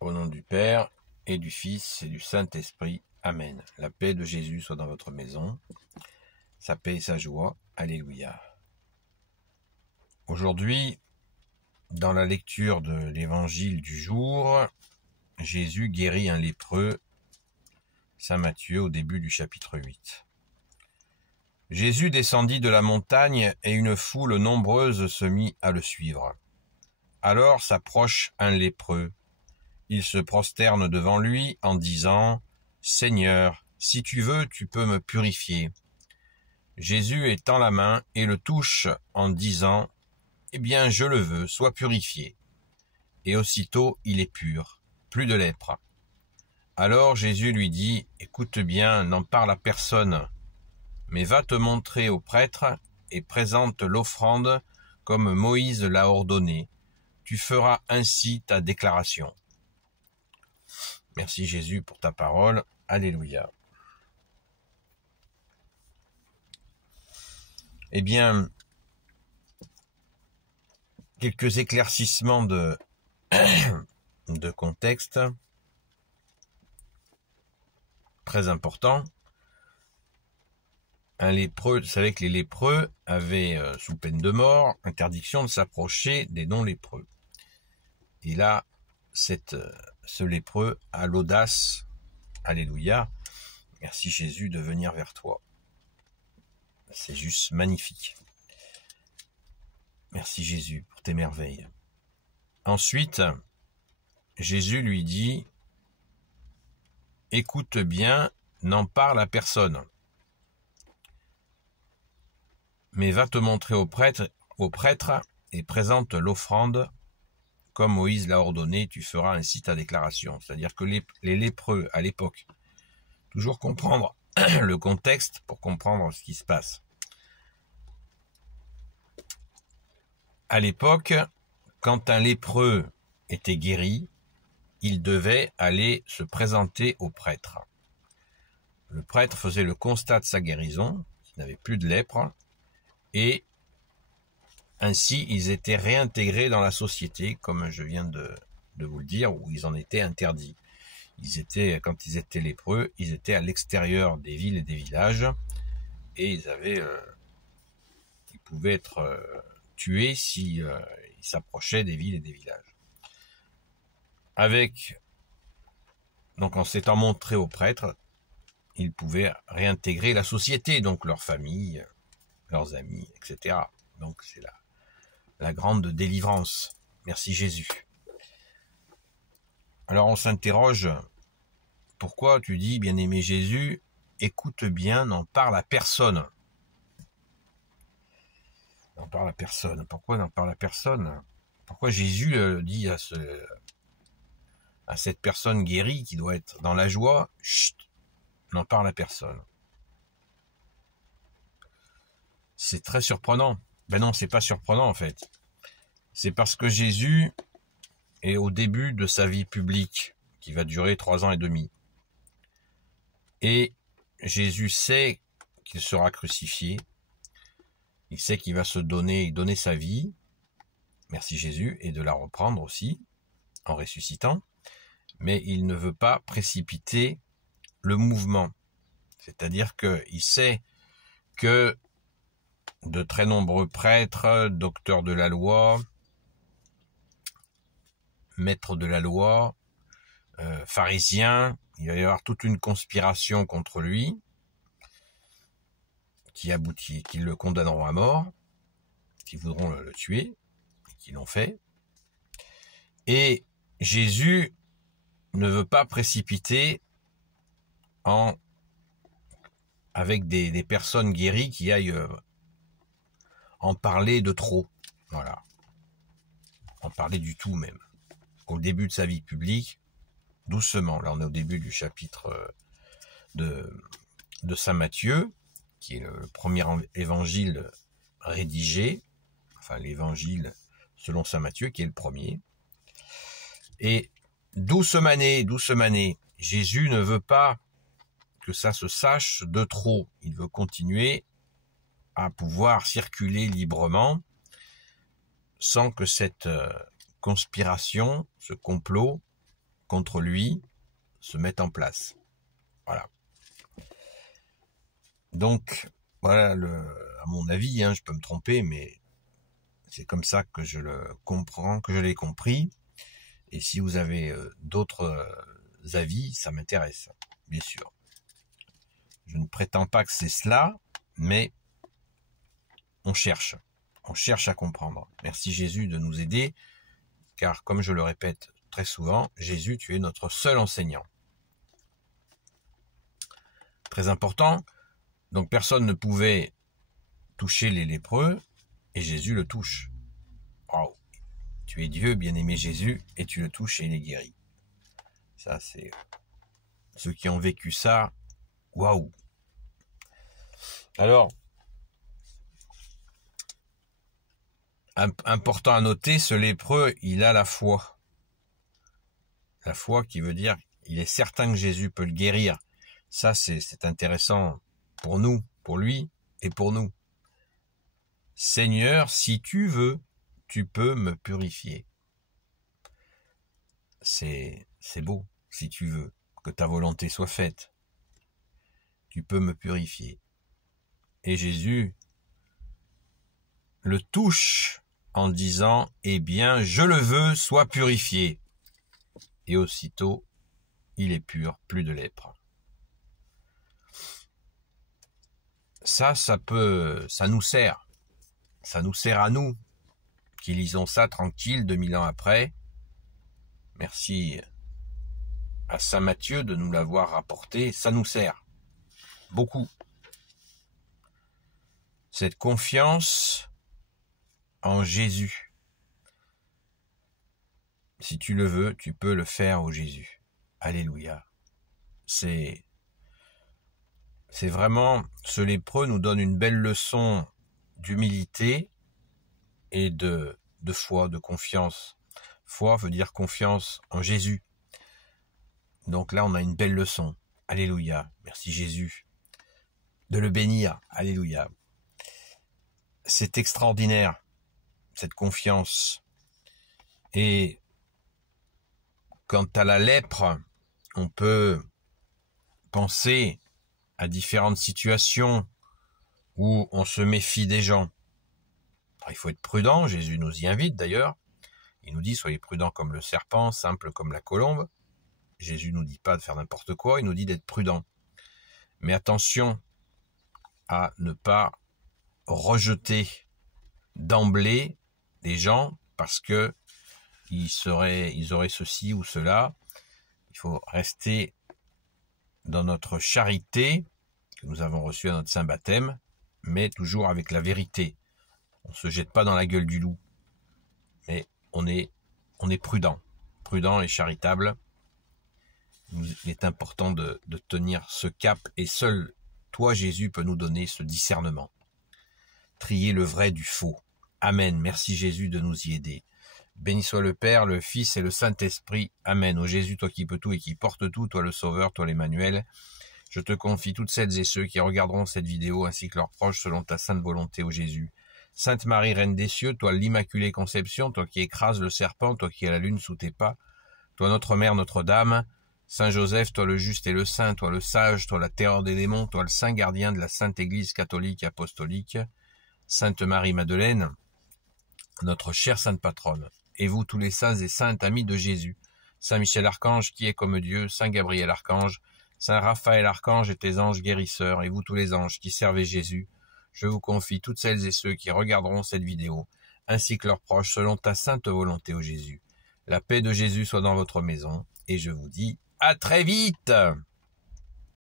Au nom du Père, et du Fils, et du Saint-Esprit. Amen. La paix de Jésus soit dans votre maison, sa paix et sa joie. Alléluia. Aujourd'hui, dans la lecture de l'évangile du jour, Jésus guérit un lépreux, Saint Matthieu, au début du chapitre 8. Jésus descendit de la montagne, et une foule nombreuse se mit à le suivre. Alors s'approche un lépreux. Il se prosterne devant lui en disant « Seigneur, si tu veux, tu peux me purifier. » Jésus étend la main et le touche en disant « Eh bien, je le veux, sois purifié. » Et aussitôt il est pur, plus de lèpre. Alors Jésus lui dit « Écoute bien, n'en parle à personne, mais va te montrer au prêtre et présente l'offrande comme Moïse l'a ordonné. Tu feras ainsi ta déclaration. » Merci Jésus pour ta parole. Alléluia. Eh bien, quelques éclaircissements de contexte très importants. Un lépreux, vous savez que les lépreux avaient, sous peine de mort, interdiction de s'approcher des non-lépreux. Et là, ce lépreux a l'audace, alléluia, merci Jésus, de venir vers toi. C'est juste magnifique. Merci Jésus pour tes merveilles. Ensuite, Jésus lui dit « Écoute bien, n'en parle à personne, mais va te montrer au prêtre et présente l'offrande comme Moïse l'a ordonné, tu feras ainsi ta déclaration. » C'est-à-dire que les lépreux, à l'époque, toujours comprendre le contexte pour comprendre ce qui se passe. À l'époque, quand un lépreux était guéri, il devait aller se présenter au prêtre. Le prêtre faisait le constat de sa guérison, il n'avait plus de lèpre, et ainsi, ils étaient réintégrés dans la société, comme je viens de vous le dire, où ils en étaient interdits. Quand ils étaient lépreux, ils étaient à l'extérieur des villes et des villages, et ils pouvaient être tués si ils s'approchaient des villes et des villages. Donc en s'étant montrés au prêtre, ils pouvaient réintégrer la société, donc leur famille, leurs amis, etc. Donc c'est la grande délivrance. Merci Jésus. Alors on s'interroge, pourquoi tu dis, bien-aimé Jésus, écoute bien, n'en parle à personne. N'en parle à personne. Pourquoi n'en parle à personne? Pourquoi Jésus dit à cette personne guérie qui doit être dans la joie, chut, n'en parle à personne. C'est très surprenant. Ben non, c'est pas surprenant en fait. C'est parce que Jésus est au début de sa vie publique, qui va durer 3 ans et demi. Et Jésus sait qu'il sera crucifié. Il sait qu'il va se donner sa vie, merci Jésus, et de la reprendre aussi, en ressuscitant. Mais il ne veut pas précipiter le mouvement. C'est-à-dire qu'il sait que de très nombreux prêtres, docteurs de la loi, maîtres de la loi, pharisiens, il va y avoir toute une conspiration contre lui qui le condamneront à mort, qui voudront le tuer, et qui l'ont fait. Et Jésus ne veut pas précipiter avec des personnes guéries qui aillent en parler de trop. Voilà. En parler du tout même. Au début de sa vie publique, doucement. Là, on est au début du chapitre de Saint Matthieu, qui est le premier évangile rédigé, enfin l'évangile selon Saint Matthieu, qui est le premier. Et doucement, Jésus ne veut pas que ça se sache de trop. Il veut continuer à pouvoir circuler librement sans que cette conspiration, ce complot, contre lui se mettent en place. Voilà. Donc, voilà, à mon avis, je peux me tromper, mais c'est comme ça que je le comprends, que je l'ai compris. Et si vous avez d'autres avis, ça m'intéresse, bien sûr. Je ne prétends pas que c'est cela, mais on cherche à comprendre. Merci Jésus de nous aider, car comme je le répète très souvent, Jésus, tu es notre seul enseignant. Très important, donc personne ne pouvait toucher les lépreux, et Jésus le touche. Waouh! Tu es Dieu, bien-aimé Jésus, et tu le touches et il est guéri. Ça, c'est... Ceux qui ont vécu ça, waouh! Alors, important à noter, ce lépreux, il a la foi. La foi qui veut dire, il est certain que Jésus peut le guérir. Ça, c'est intéressant pour nous, pour lui et pour nous. Seigneur, si tu veux, tu peux me purifier. C'est beau, si tu veux, que ta volonté soit faite. Tu peux me purifier. Et Jésus le touche en disant, eh bien, je le veux, sois purifié. Et aussitôt, il est pur, plus de lèpre. Ça nous sert. Ça nous sert à nous, qui lisons ça tranquille 2000 ans après. Merci à saint Matthieu de nous l'avoir rapporté. Ça nous sert beaucoup. Cette confiance en Jésus. Si tu le veux, tu peux le faire au Jésus. Alléluia. C'est vraiment, ce lépreux nous donne une belle leçon d'humilité et de foi, de confiance. Foi veut dire confiance en Jésus. Donc là, on a une belle leçon. Alléluia. Merci Jésus. De le bénir. Alléluia. C'est extraordinaire, cette confiance. Et quant à la lèpre, on peut penser à différentes situations où on se méfie des gens. Alors, il faut être prudent, Jésus nous y invite d'ailleurs. Il nous dit, soyez prudents comme le serpent, simple comme la colombe. Jésus nous dit pas de faire n'importe quoi, il nous dit d'être prudent. Mais attention à ne pas rejeter d'emblée des gens parce que ils auraient ceci ou cela. Il faut rester dans notre charité que nous avons reçue à notre saint baptême, mais toujours avec la vérité. On ne se jette pas dans la gueule du loup, mais on est prudent et charitable. Il est important de tenir ce cap, et seul toi, Jésus, peut nous donner ce discernement. Trier le vrai du faux. Amen. Merci Jésus de nous y aider. Béni soit le Père, le Fils et le Saint-Esprit. Amen. Ô Jésus, toi qui peux tout et qui porte tout, toi le Sauveur, toi l'Emmanuel, je te confie toutes celles et ceux qui regarderont cette vidéo ainsi que leurs proches selon ta sainte volonté, ô Jésus. Sainte Marie, Reine des cieux, toi l'Immaculée Conception, toi qui écrases le serpent, toi qui as la lune sous tes pas, toi notre Mère, Notre-Dame, Saint Joseph, toi le juste et le saint, toi le sage, toi la terreur des démons, toi le saint gardien de la Sainte Église catholique et apostolique, Sainte Marie-Madeleine, notre chère Sainte Patronne, et vous tous les saints et saintes amis de Jésus, Saint Michel Archange qui est comme Dieu, Saint Gabriel Archange, Saint Raphaël Archange et tes anges guérisseurs, et vous tous les anges qui servez Jésus, je vous confie toutes celles et ceux qui regarderont cette vidéo, ainsi que leurs proches, selon ta sainte volonté, ô Jésus. La paix de Jésus soit dans votre maison, et je vous dis à très vite!